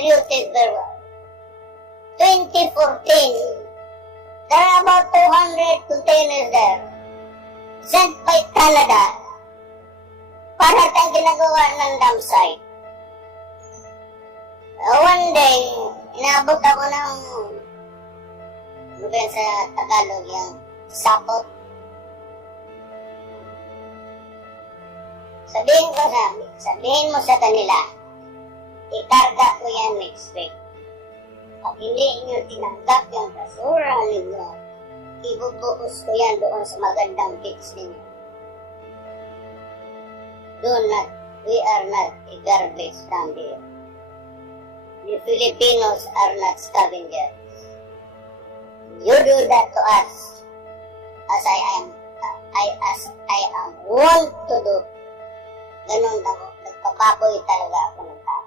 distributed very well. 2014, there are about 200 containers there sent by Canada para tayong ginagawa ng dam site. One day, inabot ako ng sa Tagalog yung sapot. Sabihin mo sa kanila, ikarga ko yan next week. Pag hindi nyo tinanggap yung basura ninyo, ibubuhos ko yan doon sa magandang beach ninyo. We are not a garbage down here. The Filipinos are not scavengers. You do that to us, as I am want to do. Ganun ako, nagpapaboy talaga ako ng tao.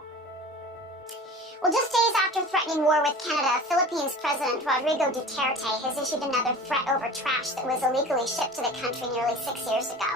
Well, just days after threatening war with Canada, Philippines President Rodrigo Duterte has issued another threat over trash that was illegally shipped to the country nearly 6 years ago.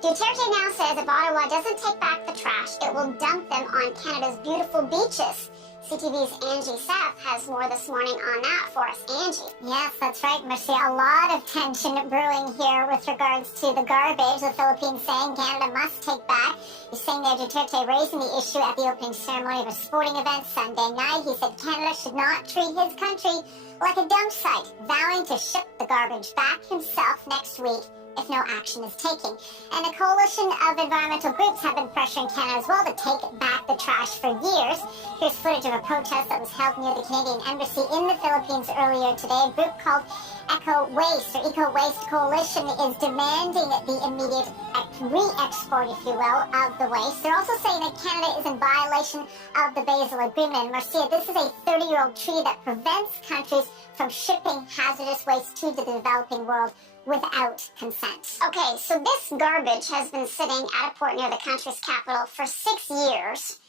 Duterte now says if Ottawa doesn't take back the trash, it will dump them on Canada's beautiful beaches. CTV's Angie Seth has more this morning on that for us. Angie. Yes, that's right, Mercy. A lot of tension brewing here with regards to the garbage the Philippines saying Canada must take back. He's saying there Duterte raising the issue at the opening ceremony of a sporting event Sunday night. He said Canada should not treat his country like a dump site, vowing to ship the garbage back himself next week if no action is taken. And a coalition of environmental groups have been pressuring Canada as well to take back the trash for years. Here's footage of a protest that was held near the Canadian Embassy in the Philippines earlier today. A group called Eco Waste Coalition is demanding the immediate re-export, if you will, of the waste. They're also saying that Canada is in violation of the Basel Agreement. And Marcia, this is a 30-year-old tree that prevents countries from shipping hazardous waste to the developing world without consent. Okay, so this garbage has been sitting at a port near the country's capital for 6 years.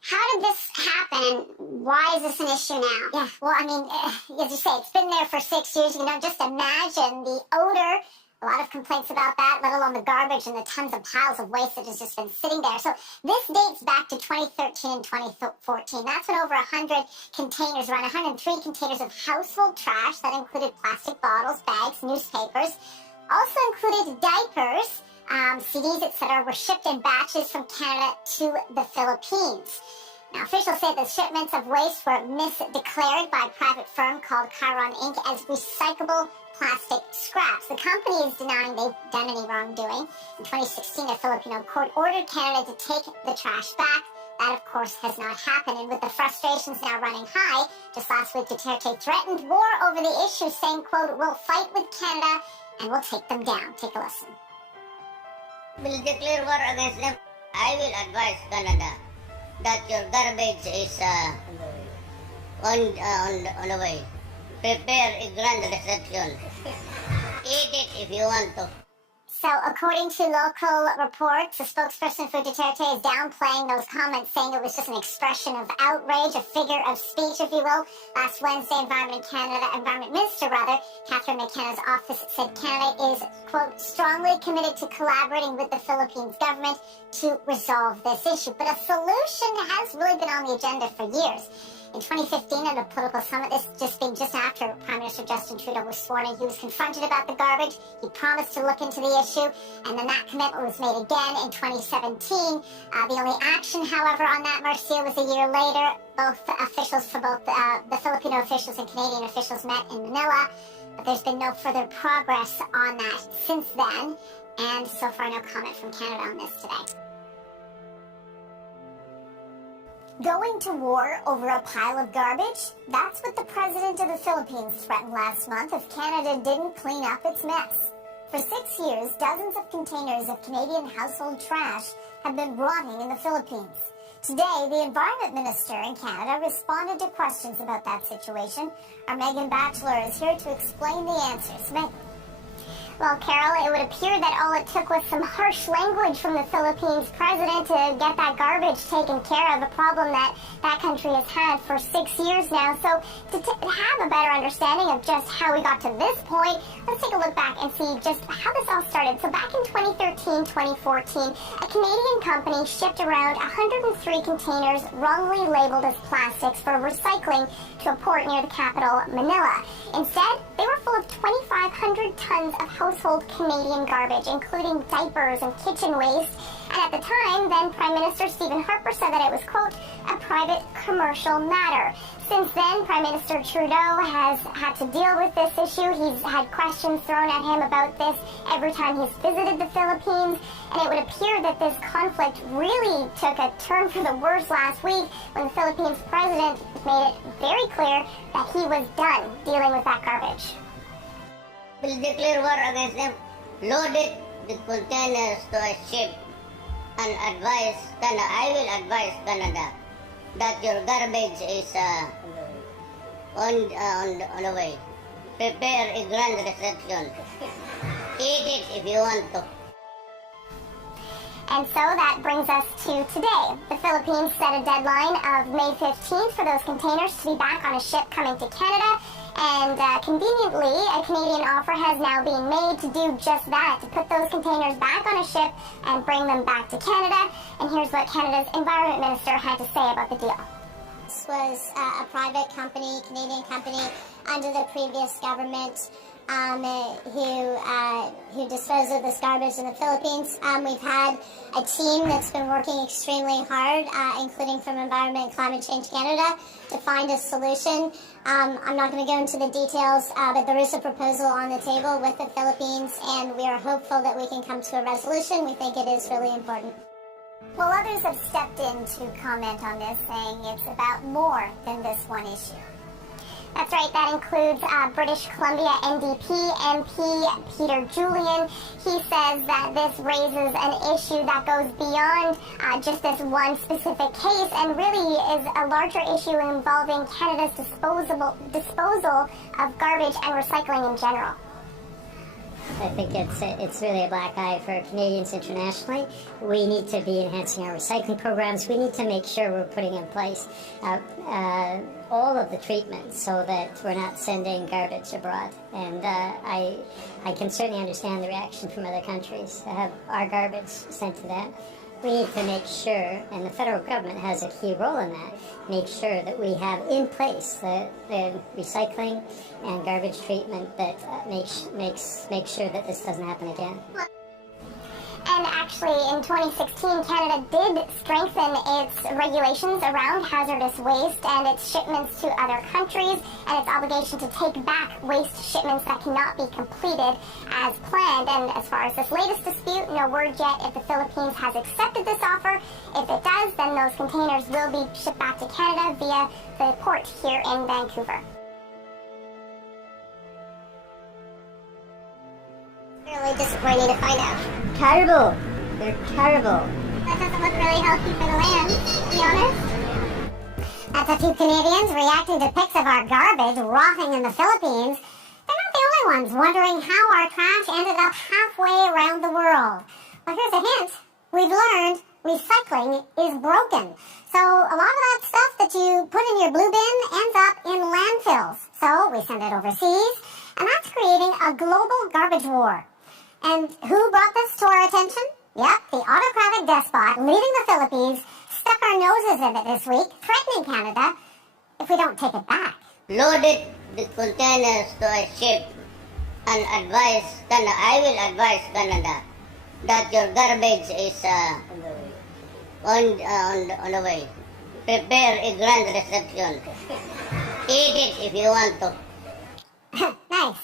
How did this happen, and why is this an issue now? Yeah, well, I mean, as you say, it's been there for 6 years. You know, just imagine the odor. A lot of complaints about that, let alone the garbage and the tons of piles of waste that has just been sitting there. So this dates back to 2013 and 2014. That's when over 100 containers, around 103 containers of household trash that included plastic bottles, bags, newspapers, also included diapers, CDs, etc., were shipped in batches from Canada to the Philippines. Now, officials say the shipments of waste were misdeclared by a private firm called Chiron Inc. as recyclable plastic scraps. The company is denying they've done any wrongdoing. In 2016, a Filipino court ordered Canada to take the trash back. That, of course, has not happened. And with the frustrations now running high, just last week, Duterte threatened war over the issue, saying, quote, "We'll fight with Canada and we'll take them down." Take a listen. Will declare war against them. I will advise Canada that your garbage is on the way. Prepare a grand reception. Eat it if you want to. So, according to local reports, the spokesperson for Duterte is downplaying those comments, saying it was just an expression of outrage, a figure of speech, if you will. Last Wednesday, Environment Minister, Catherine McKenna's office said Canada is, quote, "strongly committed to collaborating with the Philippines government to resolve this issue." But a solution has really been on the agenda for years. In 2015, at a political summit, this just after Prime Minister Justin Trudeau was sworn in, he was confronted about the garbage. He promised to look into the issue, and then that commitment was made again in 2017. The only action, however, on that, Marcia, was a year later. Both officials for the Filipino officials and Canadian officials met in Manila, but there's been no further progress on that since then, and so far no comment from Canada on this today. Going to war over a pile of garbage? That's what the president of the Philippines threatened last month if Canada didn't clean up its mess. For 6 years, dozens of containers of Canadian household trash have been rotting in the Philippines. Today, the Environment Minister in Canada responded to questions about that situation. Our Megan Batchelor is here to explain the answers. Megan. Well, Carol, it would appear that all it took was some harsh language from the Philippines president to get that garbage taken care of, a problem that that country has had for 6 years now. So to have a better understanding of just how we got to this point, let's take a look back and see just how this all started. So back in 2013, 2014, a Canadian company shipped around 103 containers wrongly labeled as plastics for recycling to a port near the capital, Manila. Instead, they were full of 2,500 tons of household Canadian garbage, including diapers and kitchen waste. And at the time, then Prime Minister Stephen Harper said that it was, quote, a private commercial matter. Since then, Prime Minister Trudeau has had to deal with this issue. He's had questions thrown at him about this every time he's visited the Philippines. And it would appear that this conflict really took a turn for the worse last week when the Philippines president made it very clear that he was done dealing with that garbage. Will declare war against them, load it with containers to a ship, and I will advise Canada that your garbage is on the way. Prepare a grand reception. Eat it if you want to. And so that brings us to today. The Philippines set a deadline of May 15th for those containers to be back on a ship coming to Canada. And conveniently, a Canadian offer has now been made to do just that, to put those containers back on a ship and bring them back to Canada. And here's what Canada's Environment Minister had to say about the deal. This was a private company, Canadian company, under the previous government who disposed of this garbage in the Philippines. We've had a team that's been working extremely hard, including from Environment and Climate Change Canada, to find a solution. I'm not going to go into the details, but there is a proposal on the table with the Philippines, and we are hopeful that we can come to a resolution. We think it is really important. Well, others have stepped in to comment on this, saying it's about more than this one issue. That's right, that includes British Columbia NDP MP Peter Julian. He says that this raises an issue that goes beyond just this one specific case and really is a larger issue involving Canada's disposal of garbage and recycling in general. I think it's really a black eye for Canadians internationally. We need to be enhancing our recycling programs. We need to make sure we're putting in place all of the treatment so that we're not sending garbage abroad. And I can certainly understand the reaction from other countries to have our garbage sent to them. We need to make sure, and the federal government has a key role in that, make sure that we have in place the recycling and garbage treatment that makes sure that this doesn't happen again. And actually, in 2016, Canada did strengthen its regulations around hazardous waste and its shipments to other countries, and its obligation to take back waste shipments that cannot be completed as planned. And as far as this latest dispute, no word yet if the Philippines has accepted this offer. If it does, then those containers will be shipped back to Canada via the port here in Vancouver. Really disappointing to find out. Terrible. They're terrible. That doesn't look really healthy for the land, to be honest. That's a few Canadians reacting to pics of our garbage rotting in the Philippines. They're not the only ones wondering how our trash ended up halfway around the world. Well, here's a hint. We've learned recycling is broken. So a lot of that stuff that you put in your blue bin ends up in landfills. So we send it overseas, and that's creating a global garbage war. And who brought this to our attention? Yep, the autocratic despot leading the Philippines stuck our noses in it this week, threatening Canada if we don't take it back. Load it with containers to a ship, and I will advise Canada that your garbage is on the way. Prepare a grand reception. Eat it if you want to. Nice.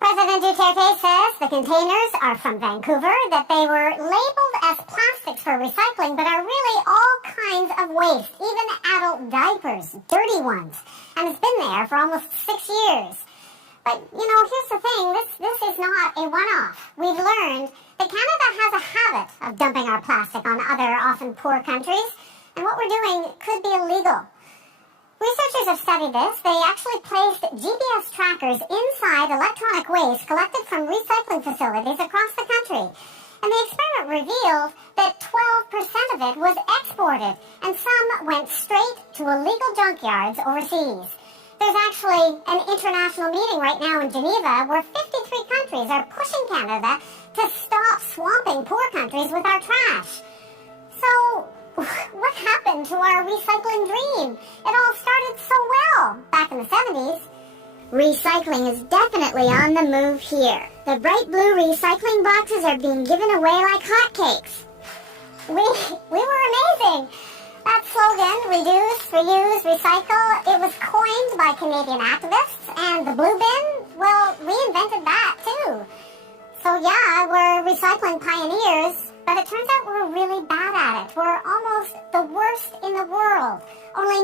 President Duterte says the containers are from Vancouver, that they were labeled as plastics for recycling, but are really all kinds of waste, even adult diapers, dirty ones. And it's been there for almost 6 years. But, here's the thing, this is not a one-off. We've learned that Canada has a habit of dumping our plastic on other, often poor countries, and what we're doing could be illegal. Researchers have studied this. They actually placed GPS trackers inside electronic waste collected from recycling facilities across the country. And the experiment revealed that 12% of it was exported, and some went straight to illegal junkyards overseas. There's actually an international meeting right now in Geneva where 53 countries are pushing Canada to stop swamping poor countries with our trash. So, what happened to our recycling dream? It all started so well back in the 70s. Recycling is definitely on the move here. The bright blue recycling boxes are being given away like hotcakes. We were amazing. That slogan, reduce, reuse, recycle, it was coined by Canadian activists, and the blue bin, well, we invented that too. So yeah, we're recycling pioneers, but it turns out we're really bad at it. We're almost the worst in the world. Only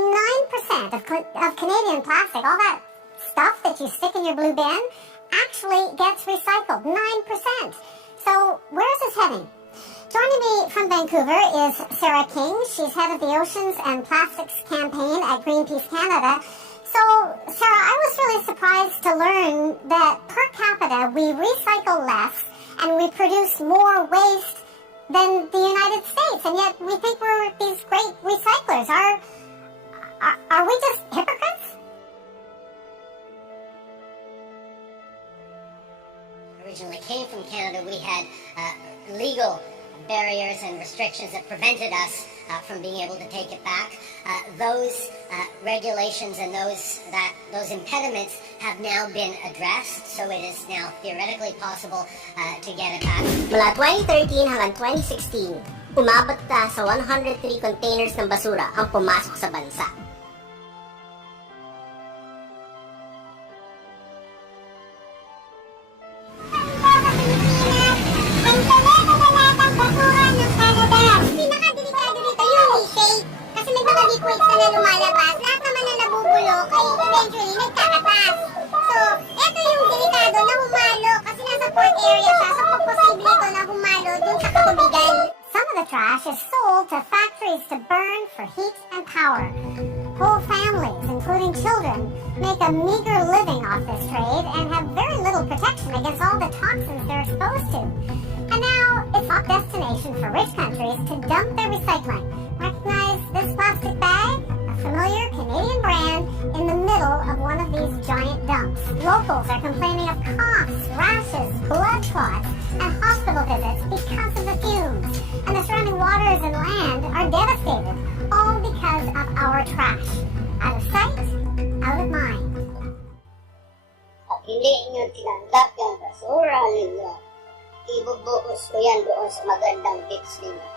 9% of Canadian plastic, all that stuff that you stick in your blue bin, actually gets recycled. 9%. So where is this heading? Joining me from Vancouver is Sarah King. She's head of the Oceans and Plastics Campaign at Greenpeace Canada. So, Sarah, I was really surprised to learn that per capita we recycle less and we produce more waste than the United States, and yet we think we're these great recyclers. Are we just hypocrites? Originally came from Canada, we had legal barriers and restrictions that prevented us from being able to take it back. Those regulations and those impediments have now been addressed, so it is now theoretically possible to get it back. Mula 2013 hanggang 2016, umabot na sa 103 containers ng basura ang pumasok sa bansa. Lumalabas, lahat naman na nabubulok ay eventually nagkakatas. So, eto yung delikado na humalo kasi nasa port area siya, so posible ito na humalo dun sa katubigan. Some of the trash is sold to factories to burn for heat and power. Whole families, including children, make a meager living off this trade and have very little protection against all the toxins they're exposed to. And now, it's a destination for rich countries to dump their recycling. Recognize this plastic bag? A familiar Canadian brand in the middle of one of these giant dumps. Locals are complaining of coughs, rashes, blood clots, and hospital visits because of the fumes. And the surrounding waters and land are devastated, all because of our trash. Out of sight, out of mind. At hindi nyo tinanggap yung basura ninyo, ibubuhos ko yan doon sa magandang beach ninyo.